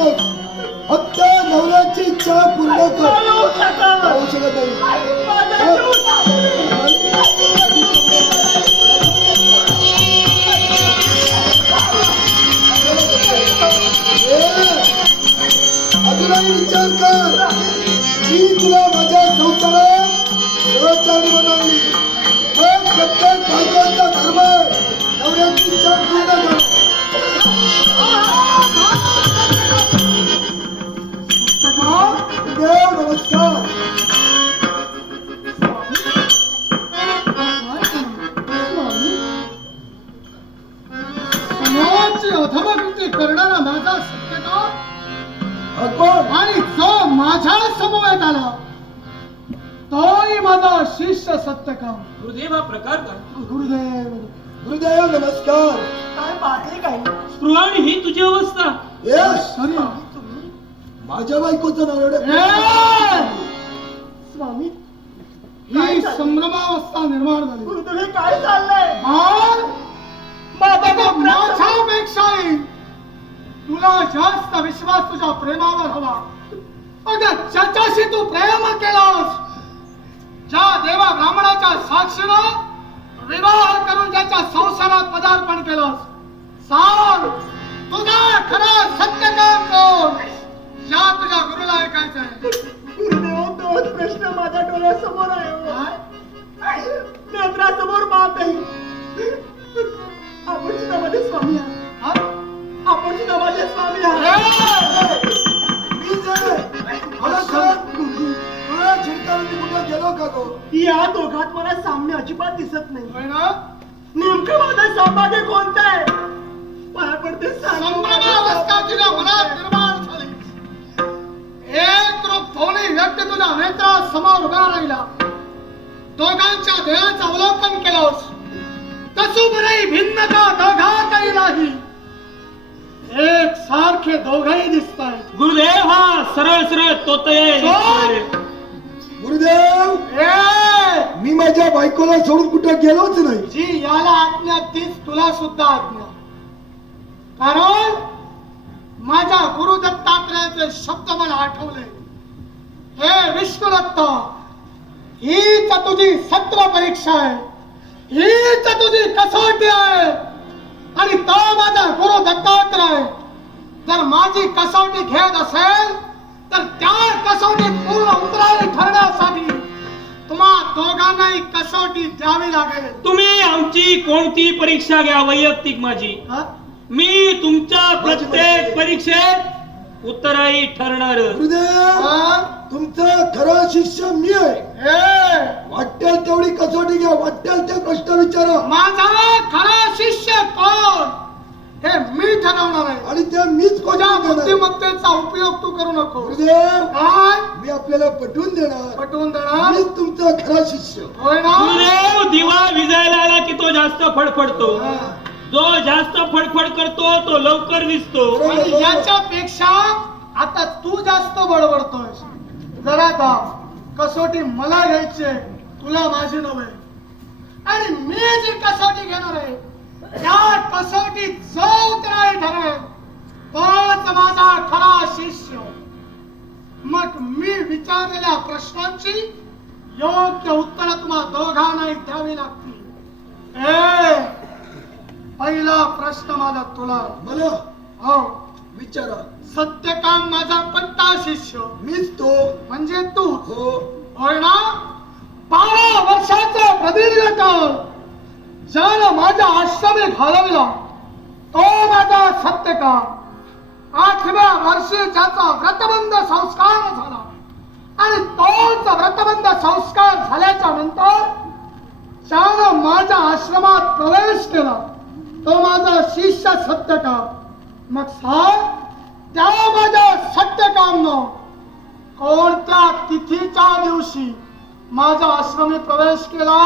नकोस. फक्त नवऱ्याची इच्छा पूर्ण कर. होऊ शकत अजूनही विचार कर. मी तुला माझ्या संसारात सहचारी बनवली. पण प्रत्येक बायकोचा धर्म नवऱ्याची इच्छा पूर्ण कर. देव नमस्कार. समाजाची अधमकृती करणारा माझा सत्यका आणि जो माझ्या समवेत आला तोही माझा शिष्य सत्यका. गुरुदेव हा प्रकार काय? गुरुदेव गुरुदेव नमस्कार. काय पाहते काय स्पृहाणी ही तुझी अवस्था. यश माझ्या बायकोचं नाव एवढं स्वामी ही संभ्रमावस्था निर्माण झाली. गुरुदेव काय चाललंय? माझ्यापेक्षाही तुला जास्त विश्वास तुझ्या प्रेमावर हवा. अगं ज्याच्याशी तू प्रेम केलास, ज्या देवा ब्राह्मणाच्या साक्षीनं विवाह करून ज्याच्या संसारात पदार्पण केलंस, सांग तुझा खरा सत्य काम कोण? या तुझ्या गुरुला ऐकायचंय. गुरुदेव तोच प्रश्न माझ्या डोळ्यासमोर आहे. नेत्रासमोर मात आहे. आपण सुद्धा माझे स्वामी आहात. आपण सुद्धा माझे स्वामी आहात. मी मला सांग, तुला चिंतावून मी कुठं गेलो का तो? या दोघात मला साम्य अजिबात दिसत नाही. होय ना? नेमकं माझं सामान्य कोणतं आहे? पाया पडते संभ्रमावस्था तुझ्या मनात निर्माण झाली. एक रूप दोन्ही व्यक्ती तुझ्या नेत्रासमोर उभा राहिला. दोघांच्या देहाचं अवलोकन केलंस. कसुबरही भिन्नता दोघातही नाही. एक सारखे दोघही दिसतायत. गुरुदेव हा सरळ सरळ तोतय. गुरुदेव मी माझ्या बायकोला सोडून कुठं गेलोच नाही. जी याला आज्ञा तीच तुला सुद्धा आज्ञा. कारण माझ्या गुरु दत्तात्रयाचे शब्द मला आठवले. हे विष्णुदत्त, हीच तुझी सत्व परीक्षा आहे. हीच तुझी कसोटी आहे. आणि तो माझा गुरु दत्तात्रय जर माझी कसोटी घेत असेल तर त्या कसोटीत पूर्ण उतराळी ठरण्यासाठी तुम्हा दोघांनाही कसोटी द्यावी लागेल. तुम्ही आमची कोणती परीक्षा घ्या, वैयक्तिक माझी. मी तुमच्या प्रत्येक परीक्षेत उत्तराई ठरणार. गुरुदेव तुमचं खरं शिष्य मी आहे. वाटेल तेवढी कसोटी घ्या, वाटेल ते प्रश्न विचारा. माझा खरा शिष्य कोण हे मी ठरवणार आहे. आणि ते मीच तुझ्या कोणत्या बुद्धिमत्तेचा उपयोग तू करू नको. गुरुदेव काय मी आपल्याला पटवून देणार. पटवून देणार? मीच तुमचा खरा शिष्य. होय ना? गुरुदेव दिवा विजायला आला की तो जास्त फडफडतो. जो जास्त फडफड करतो तो लवकर दिसतो. आणि याच्यापेक्षा आता तू जास्त बडबडतोय. जरा का कसोटी मला घ्यायची आहे, तुला माझी नव्हे. आणि मी जी कसोटी घेणार आहे त्या कसोटीत जो उतराई ठरेल तोच माझा खरा शिष्य. मग मी विचारलेल्या प्रश्नांची योग्य उत्तर तुम्हा दोघांनाही द्यावी लागतील. पहिला प्रश्न माझा तुला. मला हो विचारा. सत्यकाम माझा पट्टा शिष्य मीच तो. म्हणजे तू हो. होय ना? 12 वर्षाचा प्रदीर्घ काळ ज्यानं माझ्या आश्रमी घालवला तो माझा सत्यकाम. 8व्या वर्षी ज्याचा व्रतबंध संस्कार झाला आणि तोच व्रतबंध संस्कार झाल्याच्या नंतर ज्यानं माझ्या आश्रमात प्रवेश केला तो माझा शिष्य सत्यकाम. मग सांग त्या माझ्या सत्यकामनं कोणत्या तिथीच्या दिवशी माझ्या आश्रमी प्रवेश केला